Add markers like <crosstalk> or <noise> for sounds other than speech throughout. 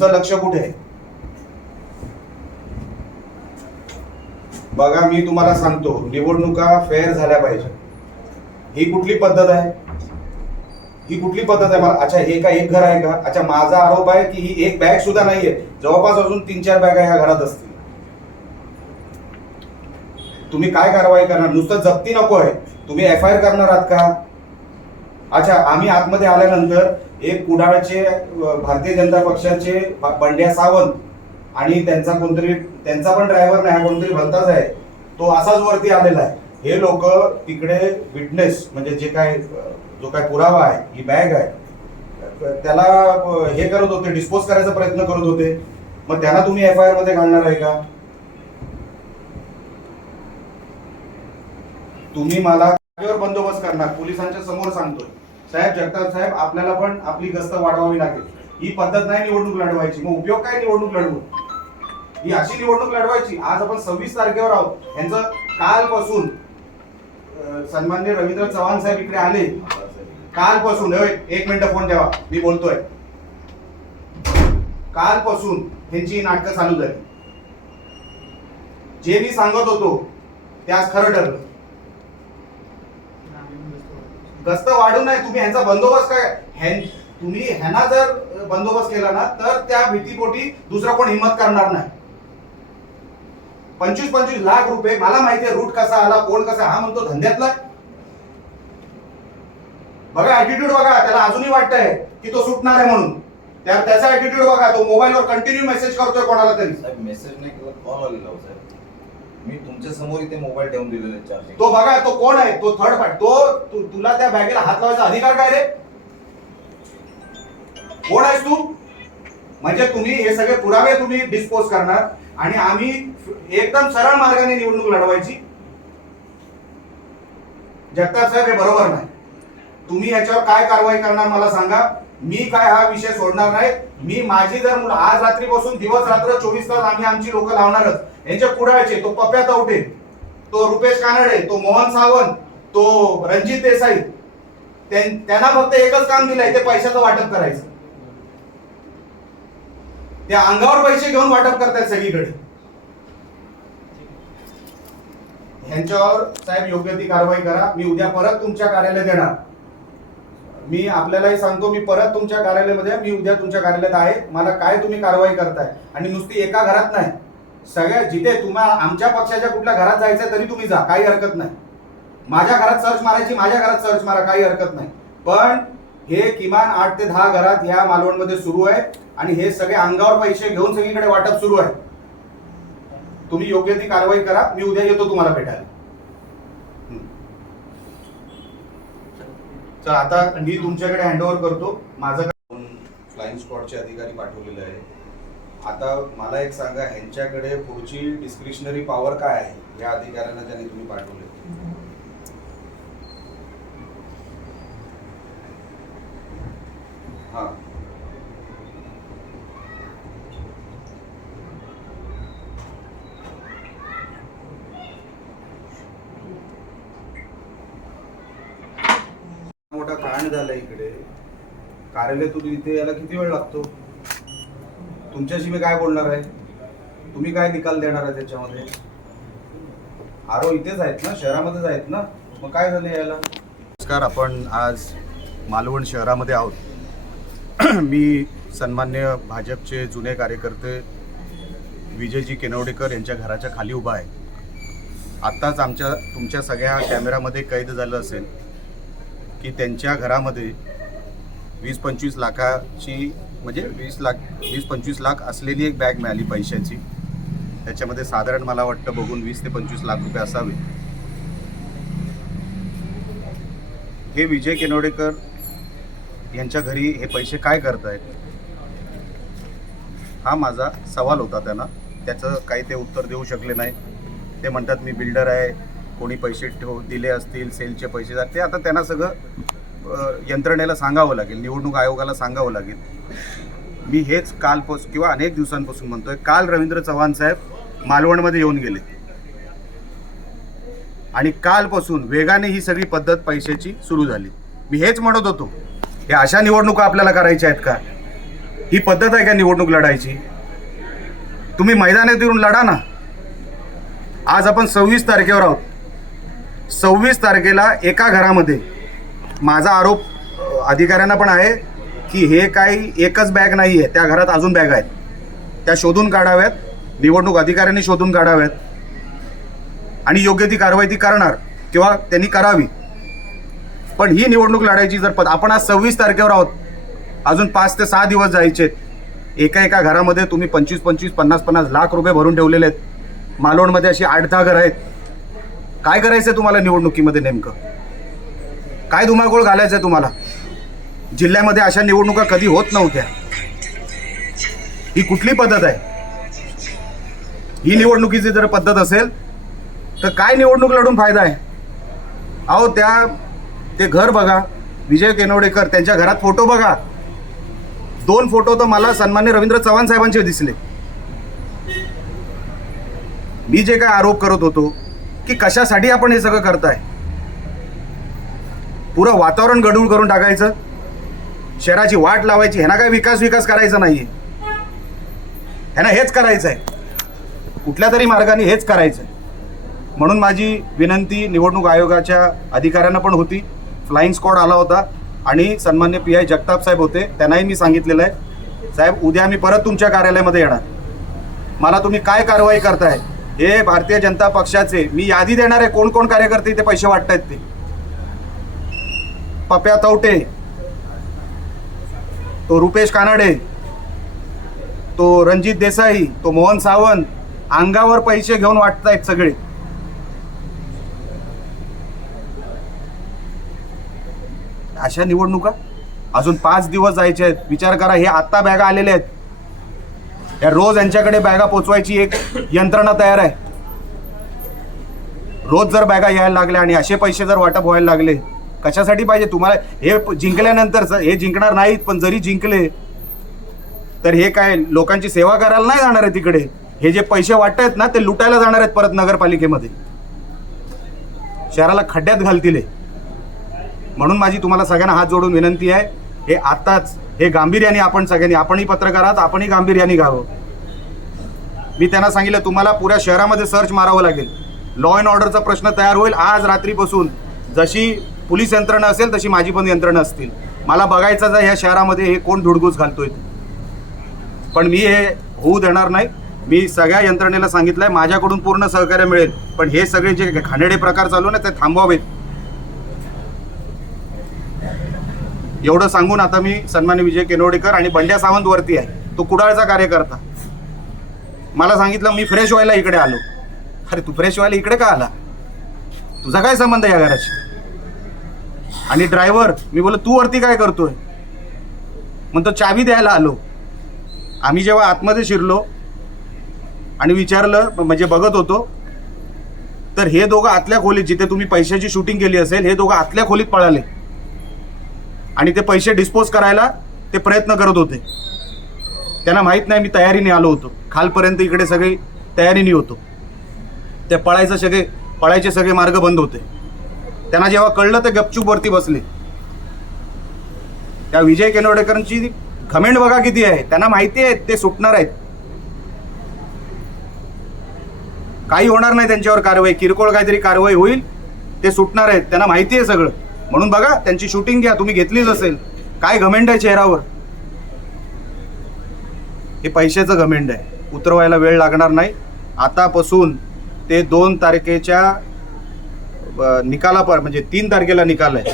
तुमचं लक्ष कुठे आहे? बघा मी तुम्हाला सांगतो निवडणुका फेअर झाल्या पाहिजे ही कुठली पद्धत आहे? ही कुठली पद्धत आहे? मला अच्छा हे का एक घर आहे का? अच्छा माझा आरोप आहे की ही एक बॅग सुद्धा नाहीये. जवळपास अजून तीन चार बॅगा ह्या घरात असतील. तुम्ही काय कारवाई करणार? नुसतं जप्ती नको आहे. तुम्ही एफ आय आर करणार आहात का? अच्छा आम्ही आतमध्ये आल्यानंतर एक कुडाळचे भारतीय जनता पक्षाचे बंड्या सावंत आणि त्यांचा कोणतरी त्यांचा पण ड्रायव्हर नाही हा कोणतरी भलताच आहे तो असाच वरती आलेला आहे. हे लोक तिकडे विटनेस म्हणजे जे काय जो काय पुरावा आहे ही बॅग आहे त्याला हे करत होते डिस्पोज करायचा प्रयत्न करत होते. मग त्यांना तुम्ही एफ आय आरमध्ये घालणार आहे का? तुम्ही मला बंदोबस्त करणार पोलिसांच्या समोर सांगतोय. साहेब जगताप साहेब आपल्याला पण आपली गस्त वाढवावी लागेल. ही पद्धत नाही निवडणूक लढवायची मग उपयोग काय निवडणूक लढवून ही अशी निवडणूक लढवायची आज आपण सव्वीस तारखेवर आहोत. यांचं कालपासून सन्मान्य रवींद्र चव्हाण साहेब इकडे आले. कालपासून होय, एक मिनिट फोन ठेवा मी बोलतोय. कालपासून त्यांची नाटकं चालू झाली. जे मी सांगत होतो ते आज खरं ठरलं. गस्त वाढून नये तुम्ही ह्यांचा बंदोबस्त काय? तुम्ही ह्यांना जर बंदोबस्त केला ना तर त्या भीतीपोटी दुसरा कोण हिंमत करणार नाही. पंचवीस पंचवीस लाख रुपये मला माहिती आहे रूट कसा आला कोण कसा हा म्हणतो धंद्यातला. बघा ऍटिट्यूड बघा त्याला अजूनही वाटतंय की तो सुटणार आहे म्हणून. त्या त्याचा ऍटिट्यूड बघा तो मोबाईलवर कंटिन्यू मेसेज करतोय कोणाला तरी. मेसेज नाही केला कॉल आलेला हो साहेब. मी तुमच्यासमोर इथे मोबाईल ठेवून दिलेला आहे चार्जिंग तो बघा तो कोण आहे? तो थर्ड पार्ट तो तु- तुला त्या बॅगेला हात लावायचा अधिकार काय रे? कोण आहेस तू? म्हणजे तुम्ही हे सगळे पुरावे तुम्ही डिस्पोज करणार आणि आम्ही एकदम सरळ मार्गाने निवडणूक लढवायची? जगताप साहेब हे बरोबर नाही. तुम्ही याच्यावर काय कारवाई करणार मला सांगा? मी काय हा विषय सोडणार नाही. मी माझी जर मुलं आज रात्रीपासून दिवस रात्र चोवीस तास आम्ही आमची लोक लावणारच. यांच्या कुडाळचे तो पप्या तवटे तो रुपेश कानडे तो मोहन सावंत तो रणजित देसाई त्यां- त्यांना फक्त एकच काम दिलंय ते पैशाचं वाटप करायचं. ते अंगावर पैसे घेऊन वाटप करतायत सगळीकडे. ह्यांच्यावर साहेब योग्य ती कारवाई करा. मी उद्या परत तुमच्या कार्यालयात येणार मी आपल्यालाही सांगतो मी परत तुमच्या कार्यालयामध्ये मी उद्या तुमच्या कार्यालयात आहे. मला काय तुम्ही कारवाई करताय? आणि नुसती एका घरात नाही. सगळ्या जिथे तुम्हाला आमच्या पक्षाच्या कुठल्या घरात जायचं तरी तुम्ही जा. काही हरकत नाही. माझ्या घरात सर्च मारायची माझ्या घरात सर्च मारा. काही हरकत नाही. पण हे किमान आठ ते दहा घरात ह्या मालवणमध्ये सुरू आहे. आणि हे सगळे अंगावर पैसे घेऊन सगळीकडे वाटप सुरू आहे. तुम्ही योग्य ती कारवाई करा. मी उद्या येतो तुम्हाला भेटायला हं. चला आता मी तुमच्याकडे हँडओव्हर करतो. माझं फ्लाइंग स्क्वॉडचे अधिकारी पाठवलेले आहे आता मला एक सांगा ह्यांच्याकडे पुढची डिस्क्रिशनरी पॉवर काय आहे? या अधिकाऱ्यांना ज्यांनी तुम्ही पाठवले हा मोठा कांड झाला इकडे. कार्यालयातून इथे यायला किती वेळ लागतो? तुमच्याशी मी काय बोलणार आहे? तुम्ही काय निकाल देणार आहे त्याच्यामध्ये? आरो इथेच आहेत ना? शहरामध्येच आहेत ना? मग काय झालं यायला? नमस्कार आपण आज मालवण शहरामध्ये आहोत. <clears throat> मी सन्मान्य भाजपचे जुने कार्यकर्ते विजयजी केनवडेकर यांच्या घराच्या खाली उभा आहे. आत्ताच आमच्या तुमच्या सगळ्या कॅमेरामध्ये कैद झालं असेल. की त्यांच्या घरामध्ये वीस पंचवीस लाखाची म्हणजे वीस लाख वीस पंचवीस लाख असलेली एक बॅग मिळाली पैशाची. त्याच्यामध्ये साधारण मला वाटतं बघून वीस ते पंचवीस लाख रुपये असावे. हे विजय केनोडेकर यांच्या घरी हे पैसे काय करतायत? हा माझा सवाल होता त्यांना. त्याचं काही ते उत्तर देऊ शकले नाही ते म्हणतात मी बिल्डर आहे. कोणी पैसे ठेव दिले असतील सेलचे पैसे जा- ते आता त्यांना सगळं यंत्रणेला सांगावं लागेल निवडणूक आयोगाला सांगावं लागेल. मी हेच कालपासून किंवा अनेक दिवसांपासून म्हणतोय काल रवींद्र चव्हाण साहेब मालवणमध्ये येऊन गेले. आणि कालपासून वेगाने ही सगळी पद्धत पैशाची सुरू झाली. मी हेच म्हणत होतो हे अशा निवडणुका आपल्याला करायच्या आहेत का? ही पद्धत आहे का निवडणूक लढायची? तुम्ही मैदानात येऊन लढा ना. आज आपण सव्वीस तारखेवर आहोत. सव्वीस तारखेला एका घरामध्ये माझा आरोप अधिकाऱ्यांना पण आहे की हे काही एकच बॅग नाही आहे त्या घरात अजून बॅग आहेत. त्या शोधून काढाव्यात निवडणूक अधिकाऱ्यांनी शोधून काढाव्यात आणि योग्य ती कारवाई ती करणार किंवा त्यांनी करावी. पण ही निवडणूक लढायची जर पद आपण आज सव्वीस तारखेवर आहोत अजून पाच ते सहा दिवस जायचे एका एका घरामध्ये तुम्ही पंचवीस पंचवीस पन्नास पन्नास लाख रुपये भरून ठेवलेले आहेत. मालवणमध्ये अशी आठ दहा घरं आहेत. काय करायचं तुम्हाला निवडणुकीमध्ये नेमकं? काय धुमाकूळ घालायचं आहे तुम्हाला? जिल्ह्यामध्ये अशा निवडणुका कधी होत नव्हत्या. ही कुठली पद्धत आहे? ही निवडणुकीची जर पद्धत असेल तर काय निवडणूक लढून फायदा आहे? अहो त्या ते घर बघा. विजय केनवडेकर त्यांच्या घरात फोटो बघा. दोन फोटो तर मला सन्मान्य रवींद्र चव्हाण साहेबांचे दिसले. मी जे काय आरोप करत होतो की कशासाठी आपण हे सगळं करताय? पुरं वातावरण गडूळ करून टाकायचं. शहराची वाट लावायची. ह्यांना काय विकास विकास करायचा नाहीये. ह्यांना हेच करायचं आहे कुठल्या तरी मार्गाने हेच करायचं आहे म्हणून माझी विनंती निवडणूक आयोगाच्या अधिकाऱ्यांना पण होती. फ्लाईंग स्क्वॉड आला होता आणि सन्मान्य पी आय जगताप साहेब होते. त्यांनाही मी सांगितलेलं आहे. साहेब उद्या मी परत तुमच्या कार्यालयामध्ये येणार. मला तुम्ही काय कारवाई करताय? हे भारतीय जनता पक्षाचे मी यादी देणार आहे कोण कोण कार्यकर्ते ते पैसे वाटतायत ते? पप्या तवटे तो रुपेश कानडे तो रणजित देसाई तो मोहन सावंत अंगावर पैसे घेऊन वाटतायत सगळे. अशा निवडणुका? अजून पाच दिवस जायचे आहेत. विचार करा हे आत्ता बॅगा आलेल्या आहेत. या रोज यांच्याकडे बॅगा पोचवायची एक यंत्रणा तयार आहे. रोज जर बॅगा यायला लागल्या आणि असे पैसे जर वाटप व्हायला लागले कशासाठी पाहिजे? तुम्हाला हे जिंकल्यानंतर हे जिंकणार नाहीत पण जरी जिंकले तर हे काय लोकांची सेवा करायला नाही जाणार आहे तिकडे? हे जे पैसे वाटत आहेत ना ते लुटायला जाणार आहेत परत नगरपालिकेमध्ये. शहराला खड्ड्यात घालतील म्हणून माझी तुम्हाला सगळ्यांना हात जोडून विनंती आहे हे आताच हे गांभीर्याने आपण सगळ्यांनी आपणही पत्रकार आहात आपणही गांभीर्याने घ्यावं. मी त्यांना सांगितलं तुम्हाला पुऱ्या शहरामध्ये सर्च मारावं लागेल. लॉ अँड ऑर्डरचा प्रश्न तयार होईल आज रात्रीपासून. जशी पोलीस यंत्रणा असेल तशी माझी पण यंत्रणा असतील. मला बघायचं आहे ह्या शहरामध्ये हे कोण धुडगूस घालतोय पण मी हे होऊ देणार नाही. मी सगळ्या यंत्रणेला सांगितलंय माझ्याकडून पूर्ण सहकार्य मिळेल. पण हे सगळे जे घाणेडे प्रकार चालू ना ते थांबवावेत. एवढं सांगून आता मी सन्मान्य विजय केनवडेकर आणि बंड्या सावंत वरती आहे. तो कुडाळचा कार्यकर्ता. मला सांगितलं मी फ्रेश व्हायला इकडे आलो. अरे तू फ्रेश व्हायला इकडे का आला? तुझा काय संबंध आहे या घराशी? आणि ड्रायव्हर मी बोल तू वरती काय करतोय? मग तो चावी द्यायला आलो. आम्ही जेव्हा आतमध्ये शिरलो आणि विचारलं म्हणजे बघत होतो तर हे दोघं आतल्या खोलीत जिथे तुम्ही पैशाची शूटिंग केली असेल हे दोघं आतल्या खोलीत पळाले. आणि ते पैसे डिस्पोज करायला ते प्रयत्न करत होते. त्यांना माहीत नाही मी तयारीने आलो होतो. खालपर्यंत इकडे सगळी तयारीने होतो. ते पळायचं सगळे पळायचे सगळे मार्ग बंद होते. त्यांना जेव्हा कळलं ते गपचूप वरती बसले. त्या विजय केनवडेकरांची खमेंड बघा किती आहे. त्यांना माहिती आहे ते सुटणार आहेत. काही होणार नाही त्यांच्यावर कारवाई. किरकोळ काहीतरी कारवाई होईल ते सुटणार आहेत. त्यांना माहिती आहे सगळं. म्हणून बघा त्यांची शूटिंग घ्या तुम्ही घेतलीच असेल. काय घमेंड आहे चेहऱ्यावर? हे पैशाचं घमेंड आहे. उतरवायला वेळ लागणार नाही. आतापासून ते दोन तारखेच्या निकालापर म्हणजे तीन तारखेला निकाल आहे.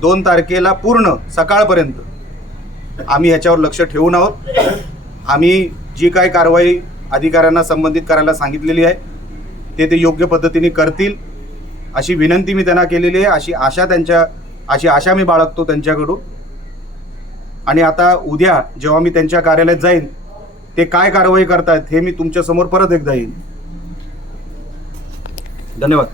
दोन तारखेला पूर्ण सकाळपर्यंत. आम्ही ह्याच्यावर लक्ष ठेवून आहोत. आम्ही जी काय कारवाई अधिकाऱ्यांना संबंधित करायला सांगितलेली आहे ते ते योग्य पद्धतीने करतील. अशी विनंती मी त्यांना केलेली आहे अशी आशा त्यांच्या अशी आशा मी बाळगतो त्यांच्याकडून. आणि आता उद्या जेव्हा मी त्यांच्या कार्यालयात जाईन ते काय कारवाई करतायत हे मी तुमच्यासमोर परत एकदा येईन. धन्यवाद.